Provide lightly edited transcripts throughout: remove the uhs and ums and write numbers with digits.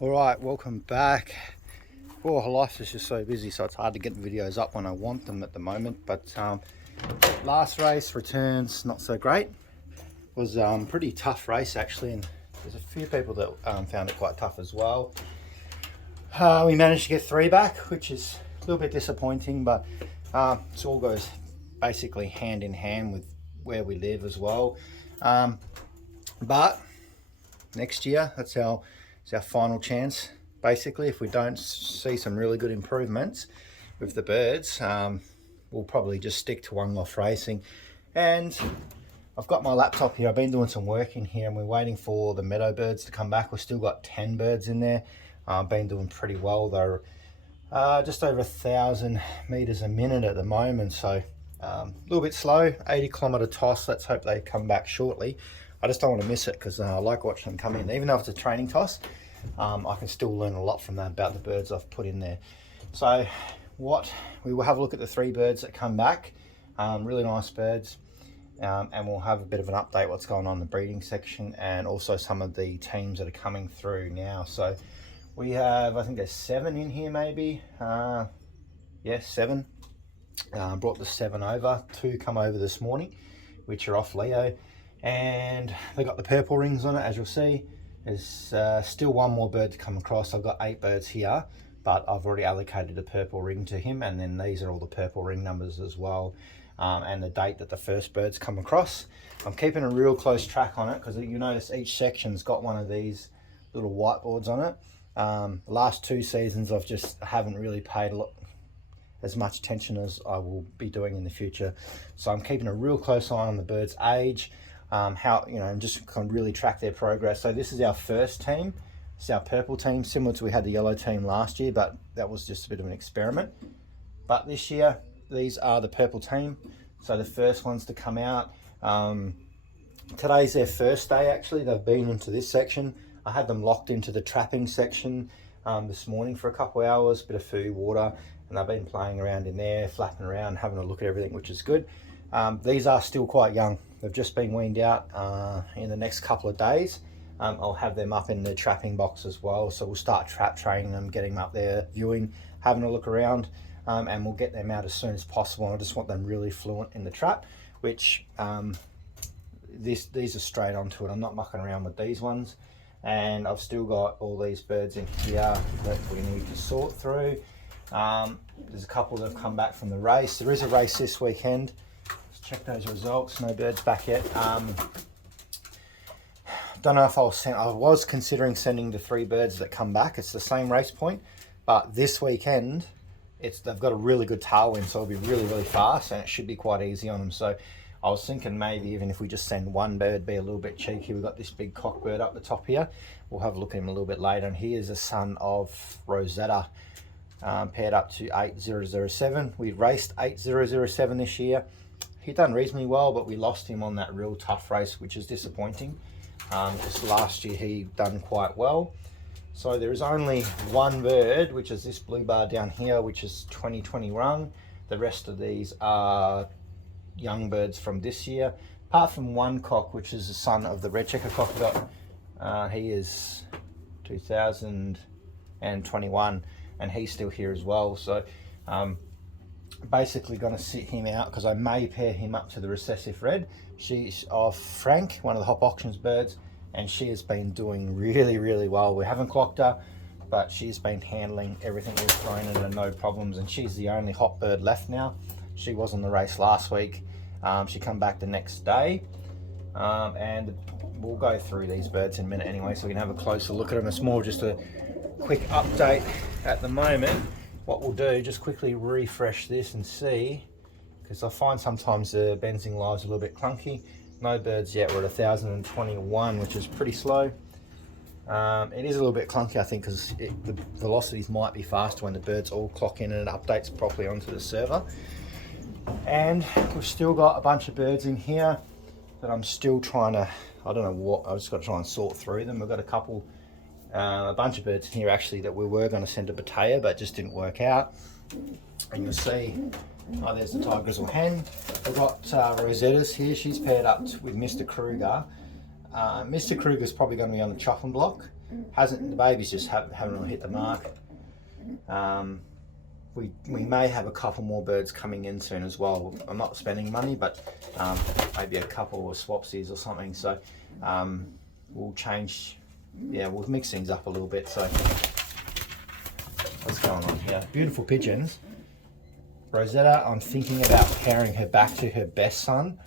All right, welcome back. Well, life is just so busy, so it's hard to get videos up when I want them at the moment. But last race returns not so great. It was pretty tough race actually, and there's a few people that found it quite tough as well. We managed to get 3 back, which is a little bit disappointing, but it all goes basically hand in hand with where we live as well. But next year, it's our final chance. Basically, if we don't see some really good improvements with the birds, we'll probably just stick to one Loft racing. And I've got my laptop here. I've been doing some work in here, and we're waiting for the meadow birds to come back. We've still got 10 birds in there. Been doing pretty well. They're just over 1,000 meters a minute at the moment, so a little bit slow. 80-kilometer toss. Let's hope they come back shortly. I just don't want to miss it because I like watching them come in. Even though it's a training toss, I can still learn a lot from that about the birds I've put in there. So we will have a look at the 3 birds that come back. Really nice birds. And we'll have a bit of an update what's going on in the breeding section, and also some of the teams that are coming through now. So we have, I think there's 7 in here maybe. Yeah, 7. Brought the 7 over. 2 come over this morning, which are off Leo. And they got the purple rings on it, as you'll see. There's still 1 more bird to come across. I've got 8 birds here, but I've already allocated a purple ring to him, and then these are all the purple ring numbers as well, and the date that the first birds come across. I'm keeping a real close track on it because you notice each section's got one of these little whiteboards on it. The last 2 seasons I haven't really paid as much attention as I will be doing in the future, so I'm keeping a real close eye on the bird's age, how, and just kind of really track their progress. So this is our first team. It's our purple team, similar to we had the yellow team last year, but that was just a bit of an experiment. But this year, these are the purple team. So the first ones to come out. Today's their first day actually. They've been into this section. I had them locked into the trapping section this morning for a couple of hours, bit of food, water, and they've been playing around in there, flapping around, having a look at everything, which is good. These are still quite young. They've just been weaned out. In the next couple of days, I'll have them up in the trapping box as well. So we'll start trap training them, getting them up there, viewing, having a look around, and we'll get them out as soon as possible. I just want them really fluent in the trap, which these are straight onto it. I'm not mucking around with these ones. And I've still got all these birds in here that we need to sort through. There's a couple that have come back from the race. There is a race this weekend. Let's check those results. No birds back yet. Don't know if I was considering sending the 3 birds that come back. It's the same race point, but this weekend they've got a really good tailwind, so it'll be really, really fast, and it should be quite easy on them. So I was thinking maybe even if we just send 1 bird, be a little bit cheeky. We've got this big cock bird up the top here. We'll have a look at him a little bit later. And he is a son of Rosetta, paired up to 8007. We raced 8007 this year. He done reasonably well, but we lost him on that real tough race, which is disappointing. Just last year he done quite well. So there is only 1 bird, which is this blue bar down here, which is 2020 rung. The rest of these are young birds from this year, apart from 1 cock, which is the son of the red checker cock we got. He is 2021, and he's still here as well. So basically going to sit him out because I may pair him up to the recessive red. She's of Frank, one of the Hop Auctions birds, and she has been doing really, really well. We haven't clocked her, but she's been handling everything we've thrown at her, no problems, and she's the only hot bird left now. She was on the race last week. She come back the next day, and we'll go through these birds in a minute anyway, so we can have a closer look at them. It's more just a quick update at the moment. What we'll do, just quickly refresh this and see, because I find sometimes the benzing live's a little bit clunky. No birds yet. We're at 1021, which is pretty slow. It is a little bit clunky, I think, because the velocities might be faster when the birds all clock in and it updates properly onto the server. And we've still got a bunch of birds in here that I'm still trying to, I don't know what, I've just got to try and sort through them. We've got a bunch of birds in here actually that we were going to send to Batea, but just didn't work out. And you'll see, there's the tiger grizzle hen. We've got Rosetta's here. She's paired up with Mr. Kruger. Mr. Kruger's probably going to be on the chopping block. The babies just haven't really hit the mark. We may have a couple more birds coming in soon as well. I'm not spending money, but maybe a couple of swapsies or something. So we'll change, we'll mix things up a little bit. So what's going on here? Beautiful pigeons. Rosetta, I'm thinking about pairing her back to her best son,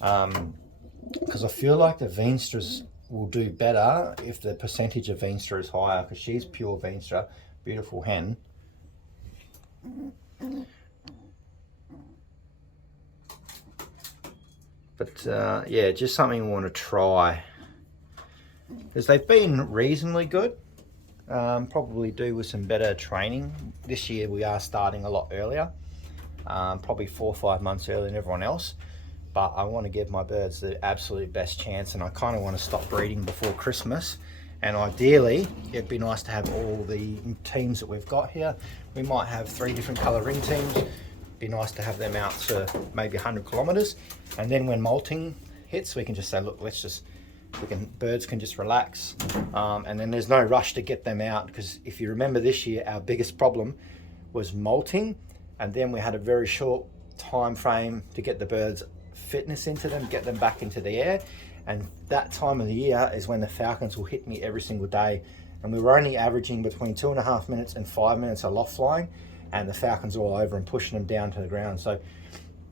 because I feel like the Veenstras will do better if the percentage of Veenstra is higher, because she's pure Veenstra, beautiful hen. But yeah, just something we want to try, because they've been reasonably good. Probably do with some better training. This year we are starting a lot earlier, probably 4 or 5 months earlier than everyone else. But I want to give my birds the absolute best chance, and I kind of want to stop breeding before Christmas. And ideally, it'd be nice to have all the teams that we've got here. We might have 3 different colour ring teams. Be nice to have them out to maybe 100 kilometres. And then when molting hits, we can just say, look, birds can just relax. And then there's no rush to get them out, because if you remember this year, our biggest problem was molting. And then we had a very short time frame to get the birds fitness into them, get them back into the air. And that time of the year is when the falcons will hit me every single day. And we were only averaging between 2.5 minutes and 5 minutes of loft flying, and the falcons are all over and pushing them down to the ground. So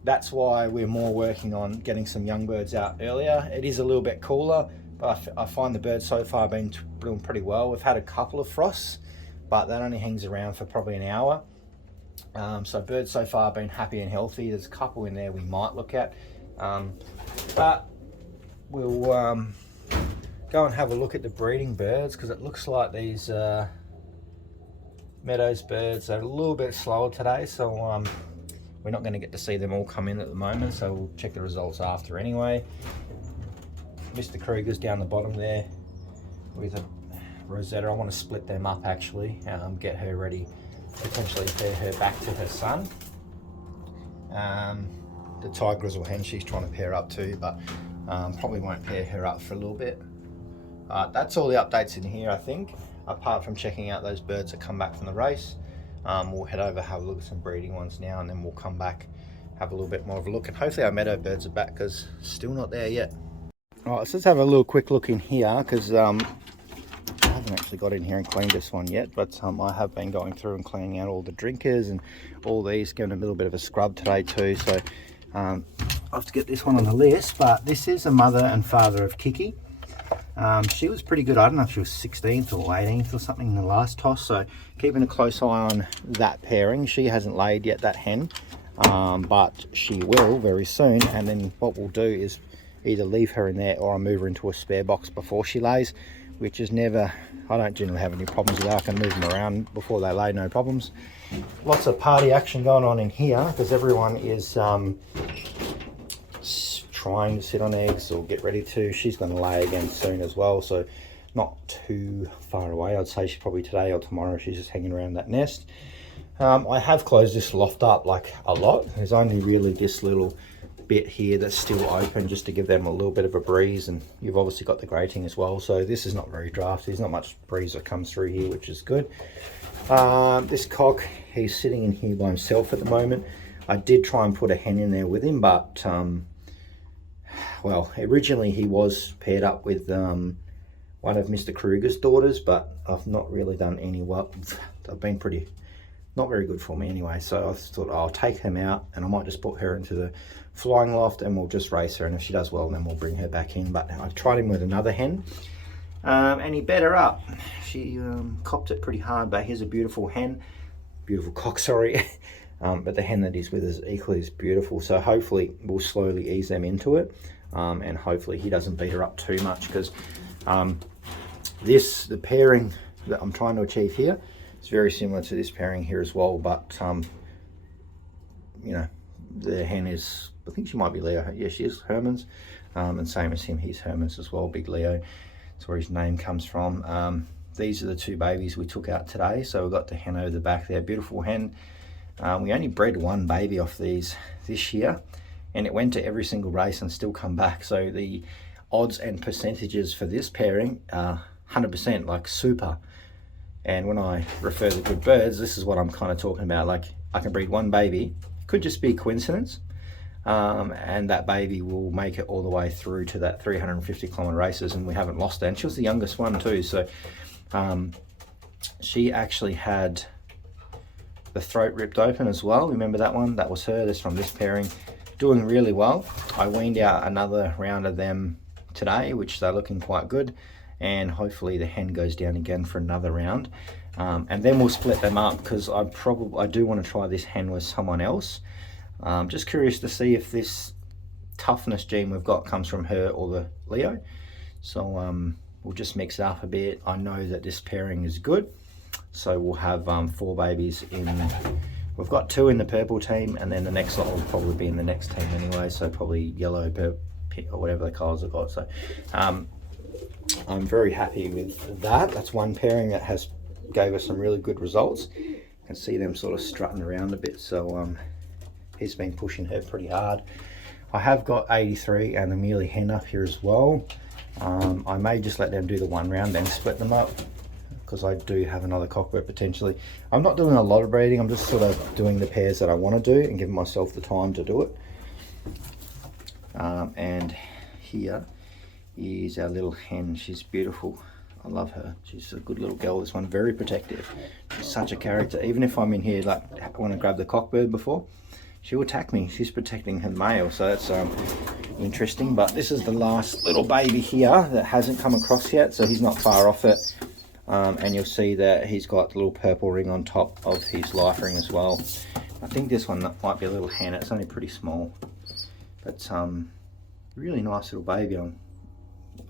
that's why we're more working on getting some young birds out earlier. It is a little bit cooler, but I find the birds so far have been doing pretty well. We've had a couple of frosts, but that only hangs around for probably an hour. So birds so far have been happy and healthy. There's a couple in there we might look at, but we'll go and have a look at the breeding birds, because it looks like these Meadows birds are a little bit slower today, so we're not going to get to see them all come in at the moment, so we'll check the results after anyway. Mr. Kruger's down the bottom there with a Rosetta. I want to split them up actually, get her ready, potentially pair her back to her son. The Tiger Grizzle hen she's trying to pair up to, but probably won't pair her up for a little bit. That's all the updates in here, I think, apart from checking out those birds that come back from the race. We'll head over, have a look at some breeding ones now, and then we'll come back, have a little bit more of a look, and hopefully our meadow birds are back, because still not there yet. All right, so let's have a little quick look in here, because I haven't actually got in here and cleaned this one yet, but I have been going through and cleaning out all the drinkers and all these, giving a little bit of a scrub today too. So I'll have to get this one on the list. But this is a mother and father of Kiki. She was pretty good. I don't know if she was 16th or 18th or something in the last toss, so keeping a close eye on that pairing. She hasn't laid yet, that hen, but she will very soon. And then what we'll do is either leave her in there, or I'll move her into a spare box before she lays, which is never, I don't generally have any problems with that. I can move them around before they lay, no problems. Lots of party action going on in here, because everyone is trying to sit on eggs or get ready to. She's going to lay again soon as well, so not too far away. I'd say she's probably today or tomorrow. She's just hanging around that nest. I have closed this loft up like a lot. There's only really this little bit here that's still open, just to give them a little bit of a breeze, and you've obviously got the grating as well, so this is not very drafty. There's not much breeze that comes through here, which is good. This cock, he's sitting in here by himself at the moment. I did try and put a hen in there with him, but well, originally he was paired up with one of Mr. Kruger's daughters, but I've not really done any well. I've been pretty not very good for me anyway, so I thought I'll take him out, and I might just put her into the flying loft and we'll just race her, and if she does well then we'll bring her back in. But I tried him with another hen, and he bet her up. She copped it pretty hard, but here's a beautiful hen, beautiful cock, sorry. But the hen that he's with is equally as beautiful, so hopefully we'll slowly ease them into it, and hopefully he doesn't beat her up too much, because the pairing that I'm trying to achieve here is very similar to this pairing here as well, but you know, the hen is, I think she might be Leo. Yeah, she is Herman's, and same as him, he's Herman's as well, big Leo. That's where his name comes from. These are the 2 babies we took out today. So we've got the hen over the back there, beautiful hen. We only bred 1 baby off these this year, and it went to every single race and still come back. So the odds and percentages for this pairing are 100%, like super. And when I refer to good birds, this is what I'm kind of talking about. Like, I can breed one baby, could just be a coincidence, and that baby will make it all the way through to that 350-kilometer races, and we haven't lost her. And she was the youngest one too, so she actually had the throat ripped open as well. Remember that one? That was her. That's from this pairing. Doing really well. I weaned out another round of them today, which they're looking quite good, and hopefully the hen goes down again for another round, and then we'll split them up, because I do want to try this hen with someone else. Just curious to see if this toughness gene we've got comes from her or the Leo. So we'll just mix it up a bit. I know that this pairing is good, so we'll have 4 babies in. We've got 2 in the purple team, and then the next lot will probably be in the next team anyway, so probably yellow, purple, or whatever the colours I've got. So I'm very happy with that. That's one pairing that has gave us some really good results. You can see them sort of strutting around a bit, so he's been pushing her pretty hard. I have got 83 and the mealy hen up here as well. I may just let them do the one round, then split them up, because I do have another cockbird potentially. I'm not doing a lot of breeding, I'm just sort of doing the pairs that I want to do and giving myself the time to do it. And here is our little hen. She's beautiful. I love her. She's a good little girl, this one. Very protective. She's such a character. Even if I'm in here, like, I want to grab the cockbird before, she will attack me. She's protecting her male, so that's interesting. But this is the last little baby here that hasn't come across yet, so he's not far off it. And you'll see that he's got the little purple ring on top of his life ring as well. I think this one might be a little hen. It's only pretty small, but really nice little baby. It'll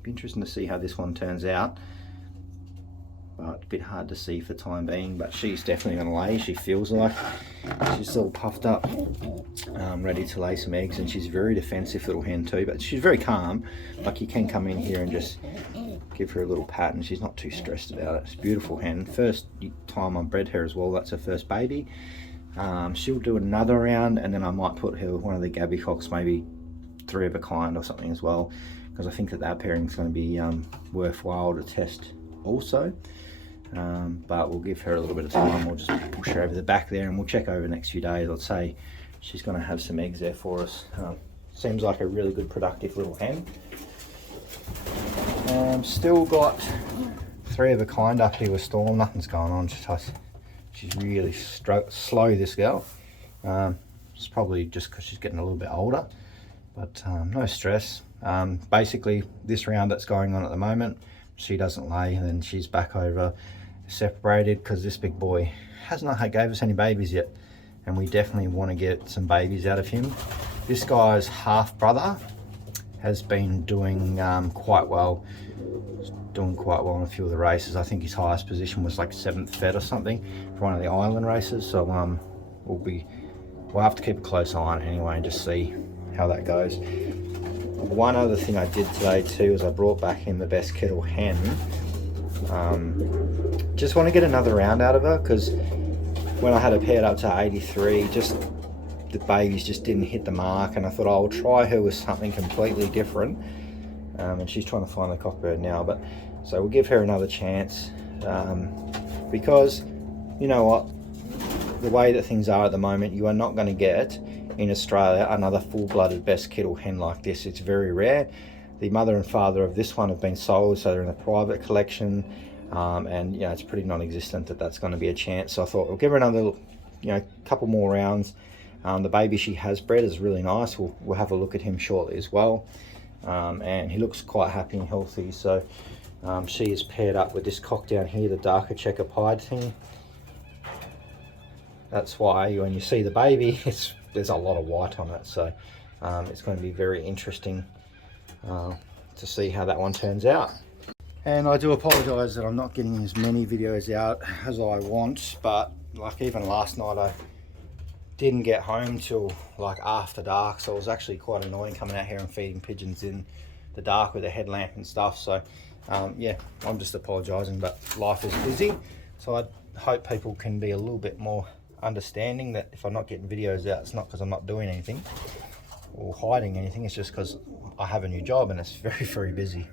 be interesting to see how this one turns out, but a bit hard to see for the time being. But she's definitely going to lay. She feels like she's all puffed up, ready to lay some eggs, and she's a very defensive little hen too, but she's very calm. Like, you can come in here and just give her a little pat and she's not too stressed about it. It's a beautiful hen. First time I bred her as well. That's her first baby. She'll do another round, and then I might put her with one of the Gabby cocks, maybe 3 of a kind or something as well, because I think that pairing is going to be worthwhile to test also. But we'll give her a little bit of time. We'll just push her over the back there, and we'll check over the next few days. I'd say she's going to have some eggs there for us. Seems like a really good productive little hen. Still got 3 of a kind up here with Storm. Nothing's going on. She's really slow, this girl. It's probably just because she's getting a little bit older, but no stress. Basically, this round that's going on at the moment, she doesn't lay, and then she's back over separated, because this big boy has not gave us any babies yet, and we definitely want to get some babies out of him. This guy's half brother has been doing quite well. Doing quite well in a few of the races. I think his highest position was like 7th fed or something for one of the island races. So we'll have to keep a close eye on it anyway and just see how that goes. One other thing I did today too is I brought back in the best kettle hen. Just want to get another round out of her, because when I had her paired up to 83, just the babies just didn't hit the mark, and I thought I'll try her with something completely different. And she's trying to find the cockbird now, but so we'll give her another chance, because you know what, the way that things are at the moment, you are not going to get in Australia another full-blooded best kettle hen like this. It's very rare. The mother and father of this one have been sold, so they're in a private collection, and you know, it's pretty non-existent that that's going to be a chance. So I thought we'll give her another, couple more rounds. The baby she has bred is really nice. We'll have a look at him shortly as well. And he looks quite happy and healthy. So she is paired up with this cock down here, the darker checker pied thing. That's why when you see the baby, there's a lot of white on it. So it's going to be very interesting to see how that one turns out. And I do apologise that I'm not getting as many videos out as I want, but like even last night I didn't get home till like after dark, so it was actually quite annoying coming out here and feeding pigeons in the dark with a headlamp and stuff. So yeah, I'm just apologising, but life is busy, so I hope people can be a little bit more understanding that if I'm not getting videos out, it's not because I'm not doing anything or hiding anything. It's just because I have a new job and it's very, very busy.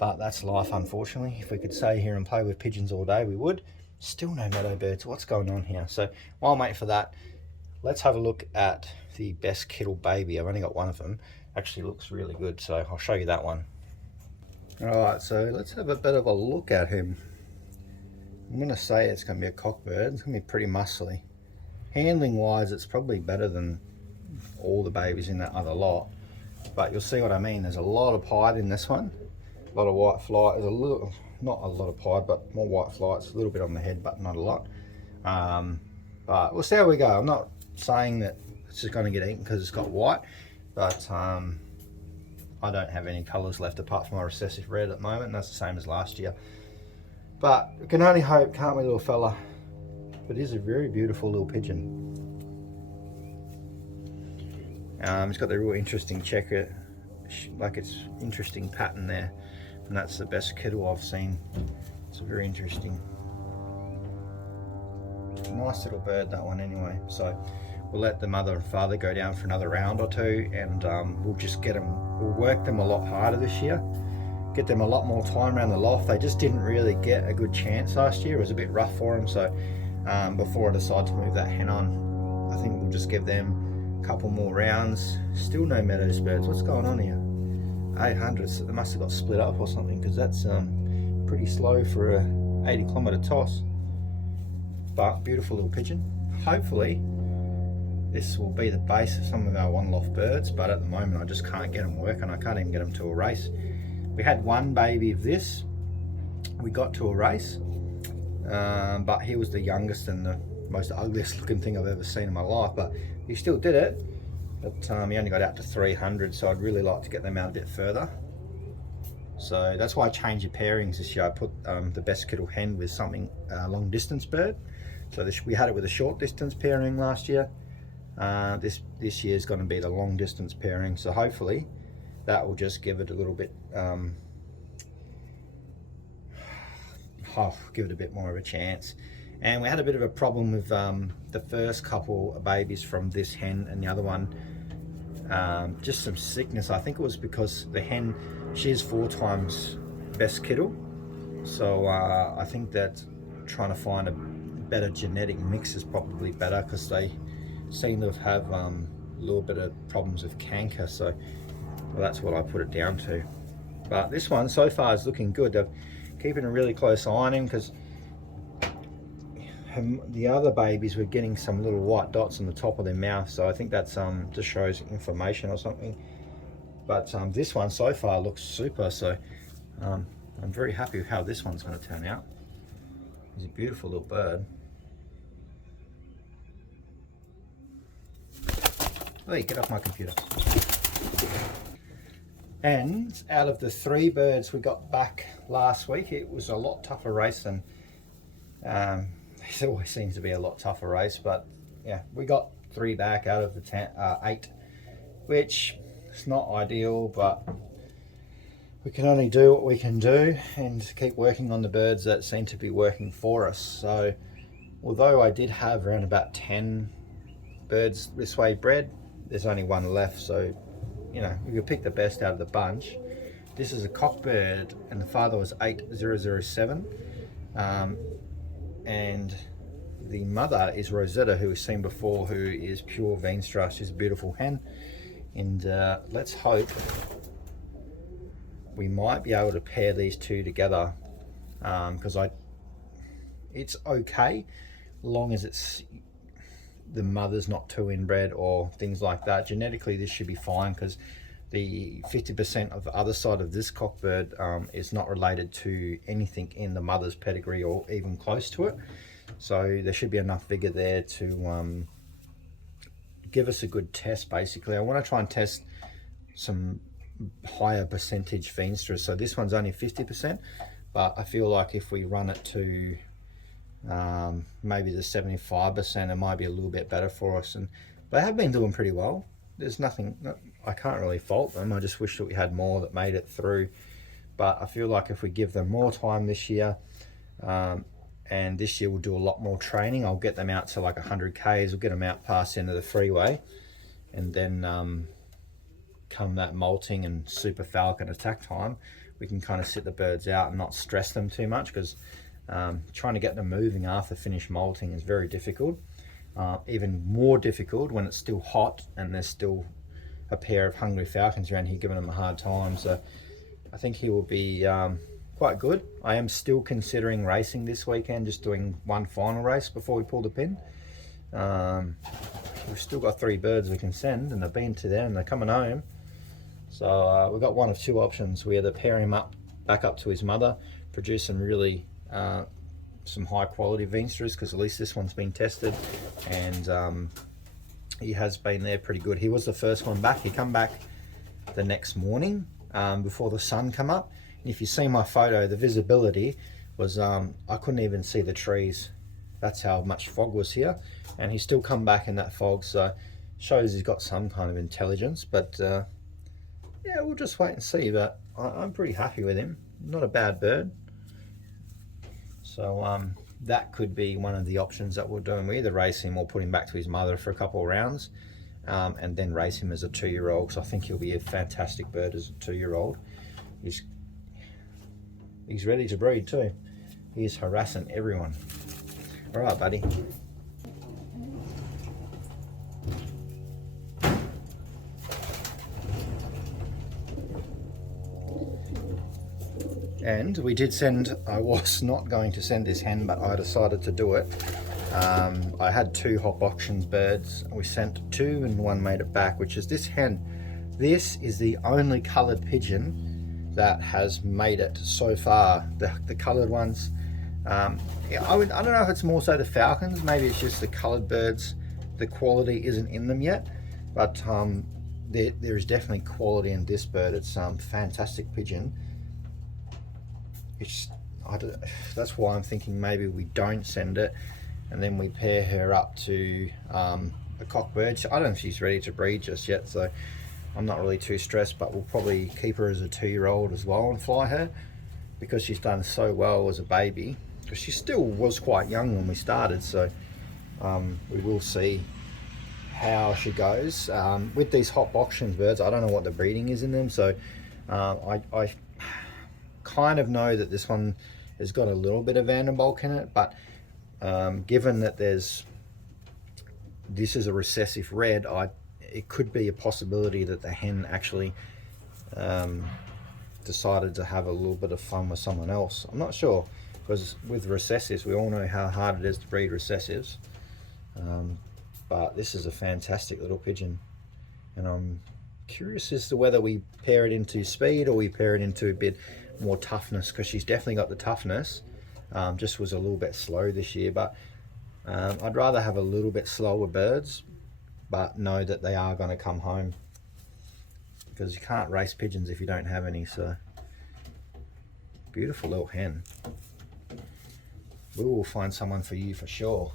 But that's life, unfortunately. If we could stay here and play with pigeons all day, we would. Still no meadow birds. What's going on here? So while I'm waiting for that, let's have a look at the best kettle baby. I've only got one of them. Actually looks really good, so I'll show you that one. All right, so let's have a bit of a look at him. I'm going to say it's going to be a cockbird. It's going to be pretty muscly. Handling wise, it's probably better than all the babies in that other lot. But you'll see what I mean. There's a lot of pied in this one. A lot of white flight. There's a little, not a lot of pied, but more white flights. A little bit on the head, but not a lot. But we'll see how we go. I'm not saying that it's just going to get eaten because it's got white, but I don't have any colours left apart from my recessive red at the moment, and that's the same as last year. But we can only hope, can't we, little fella? But it is a very beautiful little pigeon. It's got the real interesting checker, like it's interesting pattern there, and that's the best kettle I've seen. It's very interesting. Nice little bird, that one, anyway. So we'll let the mother and father go down for another round or two, and we'll just get them, we'll work them a lot harder this year, get them a lot more time around the loft. They just didn't really get a good chance last year. It was a bit rough for them, so before I decide to move that hen on, I think we'll just give them a couple more rounds. Still no meadows birds. What's going on here? 800, so they must have got split up or something, because that's pretty slow for a 80-kilometre toss. But beautiful little pigeon. Hopefully this will be the base of some of our one loft birds, but at the moment I just can't get them working. I can't even get them to a race. We had one baby of this, we got to a race, but he was the youngest and the most ugliest looking thing I've ever seen in my life, but he still did it. But he only got out to 300, so I'd really like to get them out a bit further. So that's why I changed the pairings this year. I put the best kettle hen with something long distance bird. So we had it with a short distance pairing last year. This year is going to be the long distance pairing. So hopefully that will just give it a little bit, give it a bit more of a chance. And we had a bit of a problem with the first couple of babies from this hen and the other one. Just some sickness. I think it was because the hen, she's 4 times best kettle. So I think that trying to find a better genetic mix is probably better, because they seem to have a little bit of problems with canker. So well, that's what I put it down to. But this one so far is looking good. They're keeping a really close eye on him, because the other babies were getting some little white dots on the top of their mouth, so I think that's just shows inflammation or something. But this one so far looks super, so I'm very happy with how this one's going to turn out. He's a beautiful little bird. Hey, get off my computer. And out of the 3 birds we got back last week, it was a lot tougher race than it always seems to be a lot tougher race, but yeah, we got 3 back out of the 8, which is not ideal, but we can only do what we can do and keep working on the birds that seem to be working for us. So although I did have around about 10 birds this way bred, there's only 1 left, so you know, we could pick the best out of the bunch. This is a cockbird, and the father was 8007, and the mother is Rosetta, who we've seen before, who is pure Veenstra. She's a beautiful hen, and let's hope we might be able to pair these 2 together, because it's okay long as it's the mother's not too inbred or things like that. Genetically this should be fine, because the 50% of the other side of this cockbird is not related to anything in the mother's pedigree or even close to it, so there should be enough vigor there to give us a good test. Basically I want to try and test some higher percentage Veenstra. So this one's only 50%, but I feel like if we run it to maybe the 75%, it might be a little bit better for us. And they have been doing pretty well. There's nothing, I can't really fault them. I just wish that we had more that made it through. But I feel like if we give them more time this year, and this year we'll do a lot more training. I'll get them out to like 100 Ks, we'll get them out past the end of the freeway, and then come that molting and super falcon attack time, we can kind of sit the birds out and not stress them too much, because trying to get them moving after finished molting is very difficult. Even more difficult when it's still hot and there's still a pair of hungry falcons around here giving them a hard time. So I think he will be quite good. I am still considering racing this weekend, just doing one final race before we pull the pin. We've still got 3 birds we can send, and they've been to there and they're coming home. So we've got one of 2 options. We either pair him up back up to his mother, produce some really some high quality vensters, because at least this one's been tested, and he has been there pretty good. He was the first one back. He come back the next morning before the sun come up, and if you see my photo, the visibility was I couldn't even see the trees. That's how much fog was here, and he's still come back in that fog, so shows he's got some kind of intelligence. But yeah, we'll just wait and see. But I'm pretty happy with him. Not a bad bird. So that could be one of the options that we're doing. We either race him or put him back to his mother for a couple of rounds, and then race him as a 2-year-old, because I think he'll be a fantastic bird as a 2-year-old. He's ready to breed too. He's harassing everyone. All right, buddy. And we did send, I was not going to send this hen, but I decided to do it. I had 2 hop auctions birds. We sent 2 and 1 made it back, which is this hen. This is the only coloured pigeon that has made it so far. The coloured ones, yeah, I don't know if it's more so the falcons, maybe it's just the coloured birds, the quality isn't in them yet, but there is definitely quality in this bird. It's fantastic pigeon. That's why I'm thinking maybe we don't send it, and then we pair her up to a cockbird. I don't know if she's ready to breed just yet, so I'm not really too stressed, but we'll probably keep her as a 2-year-old as well and fly her, because she's done so well as a baby, because she still was quite young when we started. So we will see how she goes. With these hop auction birds, I don't know what the breeding is in them, so I kind of know that this one has got a little bit of Vandenbolk in it, but given that this is a recessive red, it could be a possibility that the hen actually decided to have a little bit of fun with someone else. I'm not sure, because with recessives, we all know how hard it is to breed recessives, but this is a fantastic little pigeon, and I'm curious as to whether we pair it into speed or we pair it into a bit more toughness, because she's definitely got the toughness. Just was a little bit slow this year, but I'd rather have a little bit slower birds, but know that they are going to come home, because you can't race pigeons if you don't have any. So beautiful little hen. We will find someone for you for sure.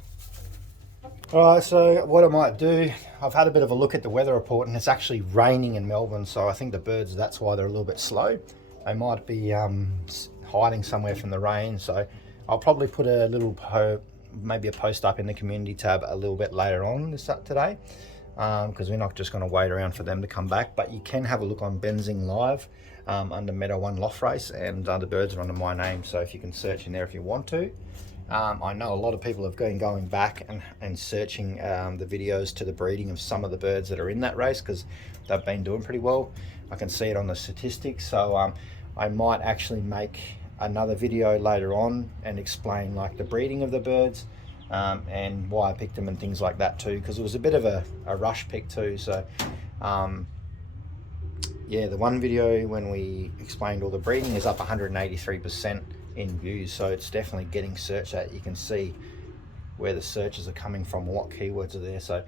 Alright, so what I might do, I've had a bit of a look at the weather report, and it's actually raining in Melbourne, so I think the birds, that's why they're a little bit slow. They might be hiding somewhere from the rain, so I'll probably put a little maybe a post up in the community tab a little bit later on today, because we're not just going to wait around for them to come back. But you can have a look on Benzing Live under Meadow 1 Loft Race, and the birds are under my name, so if you can search in there if you want to. I know a lot of people have been going back and searching the videos to the breeding of some of the birds that are in that race, because they've been doing pretty well. I can see it on the statistics, so I might actually make another video later on and explain like the breeding of the birds and why I picked them and things like that too, because it was a bit of a rush pick too. So yeah, the one video when we explained all the breeding is up 183% in views, so it's definitely getting searched at. You can see where the searches are coming from, what keywords are there. So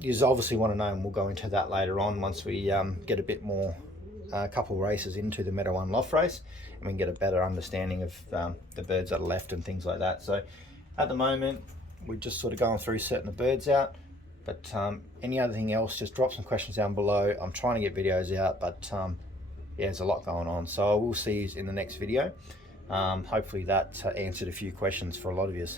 you obviously want to know, and we'll go into that later on once we get a bit more, a couple races into the Meadow 1 Loft Race, and we can get a better understanding of the birds that are left and things like that. So at the moment, we're just sort of going through setting the birds out, but any other thing else, just drop some questions down below. I'm trying to get videos out, but yeah, there's a lot going on, so I will see you in the next video. Hopefully that answered a few questions for a lot of you.